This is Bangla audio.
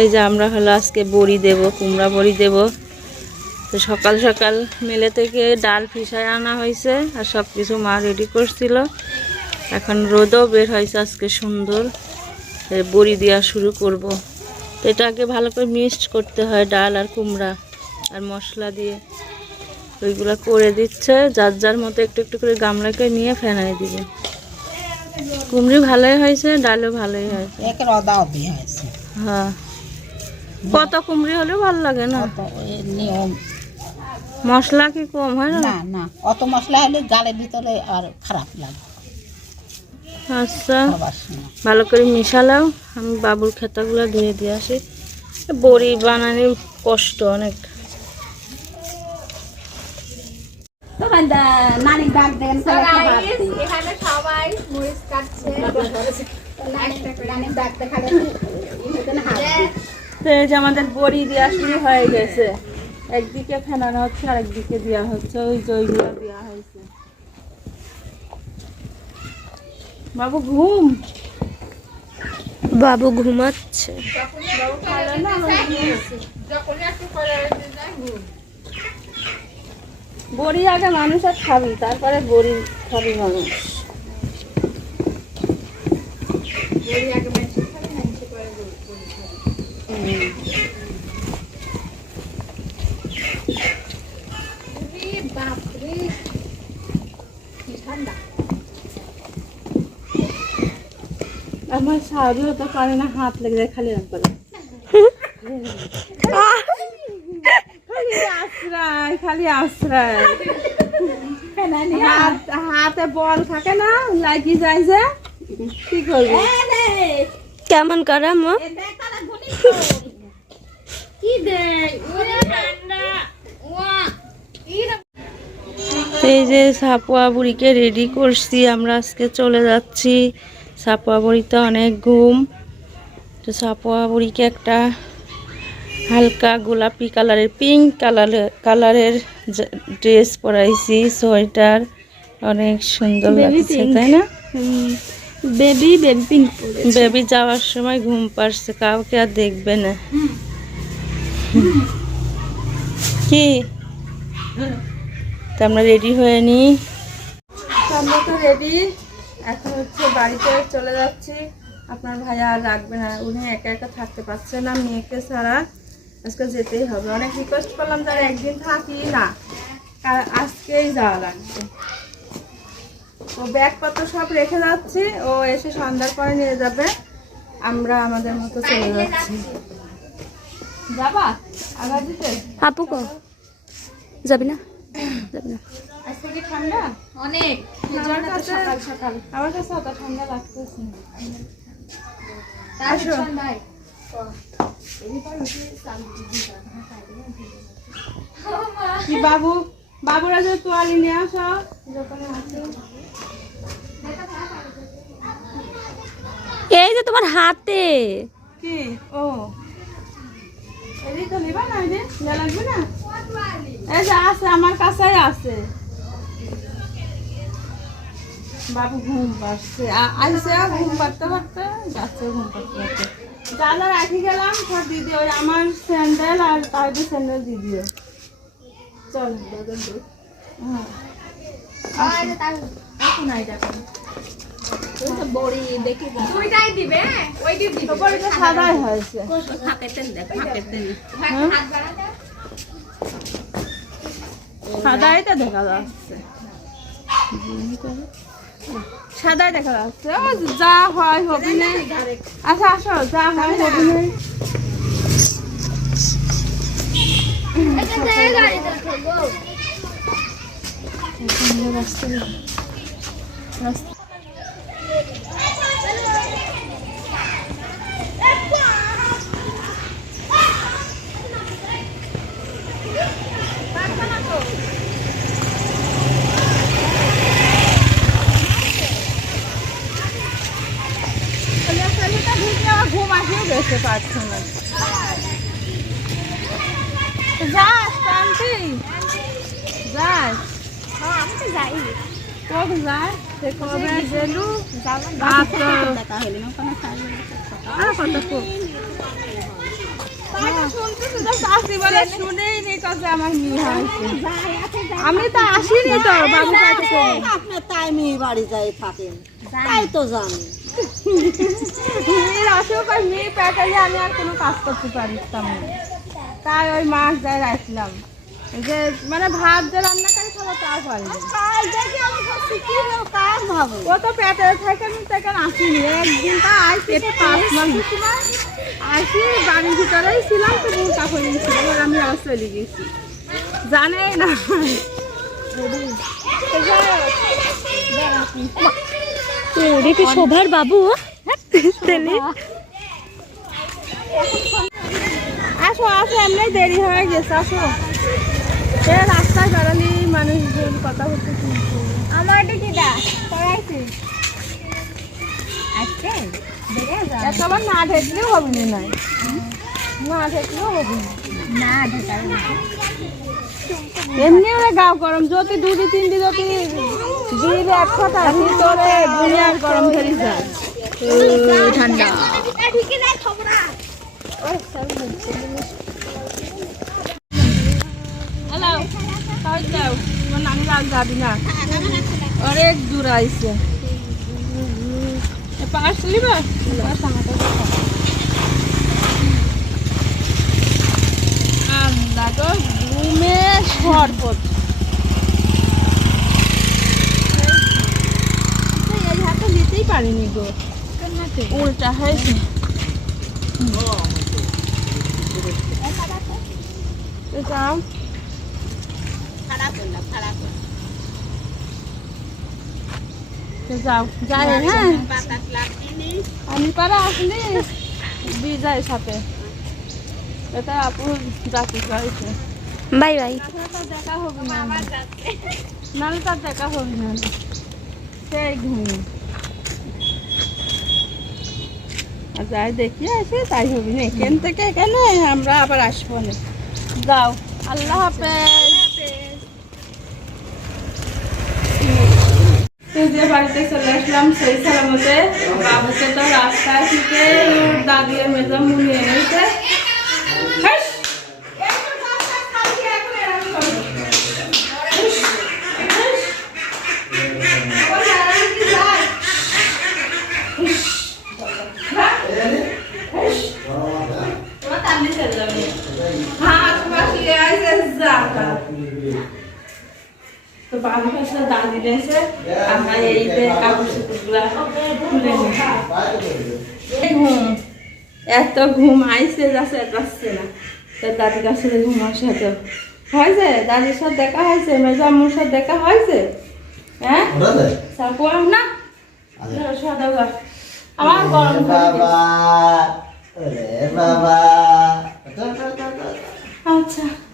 এই যে আমরা হলো আজকে বড়ি দেব, কুমড়া বড়ি দেব। তো সকাল সকাল মেলে থেকে ডাল ফিসায় আনা হয়েছে আর সব কিছু মা রেডি করছিল। এখন রোদও বের হয়েছে আজকে সুন্দর। বড়ি দেওয়া শুরু করব। তো এটাকে ভালো করে মিক্সড করতে হয়, ডাল আর কুমড়া আর মশলা দিয়ে। ওইগুলো করে দিচ্ছে, যার যার মতো একটু একটু করে গামলাকে নিয়ে ফেনাই দিবে। কুমড়ি ভালোই হয়েছে, ডালও ভালোই হয়েছে। হ্যাঁ। কত কুমড়ি হলেও ভালো লাগে না? নিয়ম। মশলা কি কম হয় না? না না অত মশলা হলে গালের ভিতরে আর খারাপ লাগে। আচ্ছা ভালো করে মিশালাও। আমি বাবুর খেতাগুলো ধুয়ে দিয়ে আসি। বড়ি বানানোর কষ্ট অনেক। নানি ডাক দেন এখানে সবাই মরিচ কাটছে। তো এই যে আমাদের বড়ি দেওয়া শুরু হয়ে গেছে। একদিকে ফেনানো হচ্ছে আর একদিকে দেওয়া হচ্ছে। ওই যে ওইগুলো দেওয়া হয়েছে। বাবু ঘুম? বাবু ঘুমাচ্ছে। বড়ি আগে মানুষ আর খাবি তারপরে বড়ি খাবি মানুষ। বড়ি আগে মাংস খাবে মাংস করে বড়ি বড়ি খাবে উরি বাপরে কি ঠান্ডা আমার শাড়ি হতে পারে না হাত লেগে যায় খালি খালি আশ্রয় খালি আশ্রয়। হাত হাতে বল থাকে না লাগি যায় যে কি করবি? কেমন করে মা? এই যে সাপুয়া বুড়িকে রেডি করছি আমরা আজকে চলে যাচ্ছি। সাপুয়া বুড়িতে অনেক ঘুম। তো সাপুয়া বুড়িকে একটা হালকা গোলাপি কালারের পিঙ্ক কালারের কালারের ড্রেস পরাইছি সোয়েটার। অনেক সুন্দর লাগছে তাই না? বেবি বেবি পিঙ্ক বেবি যাওয়ার সময় ঘুম পাচ্ছে কাউকে আর দেখবে না। কি? তো আমরা রেডি হয়ে নি। আমরা তো রেডি। এখন হচ্ছে বাড়িতে চলে যাচ্ছি। আপনার ভাইয়া আর রাখবে না উনি একা একা থাকতে পারছে না মেয়েকে ছাড়া আজকে যেতেই হবে। অনেক রিকোয়েস্ট করলাম যারা একদিন থাকি না আজকেই যাওয়া লাগবে। তো ব্যাগপত্র সব রেখে যাচ্ছি। ও এসে সন্ধ্যার পরে নিয়ে যাবে। আমরা আমাদের মতো চলে যাচ্ছি। যাবা? দিতে? আপু কো? যাবি না? যাবি না। আজকে কি ঠান্ডা? অনেক। সকাল সকাল। আমার কাছে অত ঠান্ডা লাগতেছে আসো। কি বাবু? বাবুরা যে তোয়ালি নিয়ে আসো। দোকানে এই যে তোমার হাতে। কি? ও। এদিকে তো নিবা না এই যে লাগবে না? এই যে আছে আমার কাছেই আছে। বাবু ঘুম পাচ্ছে। আ- আইসে ঘুম পাড়তে পারতে যাচ্ছে ঘুম পাড়তে পারতে যা যা রাখি গেলাম সব দিদি ওই আমার স্যান্ডেল আর তাইদের স্যান্ডেল দিয়ে দিও বাড়াতে সাদাই তো দেখা যাচ্ছে। সাদাই দেখা যাচ্ছে। যা হয়, হবে না আচ্ছা আসো, যা হয়, হবে না ঘুম আসেও দেখতে পাচ্ছ না। যাস শান্তি যাস। আমি তো যাই কবে যাস? সে কবে গেলু আচ্ছা। আর কত তো শাশি বলে। শুনেই নি কাছে আমার আমি তো আসিনি তো বাবু আপনার তাই মেয়ে বাড়ি যায় থাকেন। তাই তো জানি। মেয়ের আর মেয়ে পেটালে আমি আর কোনো কাজ করতে পারতাম না। তাই ওই মাছ যাই রাখলাম যে মানে ভাত যে রান্না করে খাব কাজ হবে ও তো পেটে থেকে থেকে আসিনি। একদিন তা আসি পাঁচ মাস। আসি বাড়ির ভিতরেই ছিলাম তো বউ কাপড় নিয়েছিল আমি আবার চলে গেছি। জানেই না। ওরে কি শোভার বাবু? তাহলে আসো আসো এমনি দেরি হয়ে গেছে আসো এ রাস্তায় বেড়ালি মানুষজন কথা হচ্ছে শুনছি আমার এটা কি দা পড়াইছি আজকে এতবার না ঢেকলেও হবে না নাই না ঢেকলেও হবে না এমনি ওরা গাও গরম যদি দুটি তিনটি যদি দিলে একসাথে ভিতরে দুনিয়ার গরম ধরে যায় ঠান্ডা হ্যালো কই যাও তোমার নানি আর যাবি না অনেক দূর আইছে পাঁচ আমরা তো ঘুমে শরবত এই হাতে নিতেই পারিনি গো উল্টা হয়েছে তো যাও যাও যাই হ্যাঁ। আমি পারা আসলে বিজয়ের সাথে। এটা আপু জাতি হয়েছে বাই বাই। দেখা হবে না। নাহলে তার দেখা হবে না। সেই ঘুম আর যাই দেখি আসি তাই হবে না। এখান থেকে এখানে আমরা আবার আসব না। যাও আল্লাহ হাফেজ। যে বাড়িতে চলে আসলাম, সেই সালামতে বাবুকে তো রাস্তায় থেকে দাদি আর মেজা মুনি এনেছে আমরা এত ঘুম আইসে যাচ্ছে যাচ্ছে না। তো দাদির কাছে ঘুমার সাথে হয়েছে? দাদির সাথে দেখা হয়েছে? মেজামুর সাথে দেখা হয়েছে? হ্যাঁ? না আমার গরম বাবা। আচ্ছা।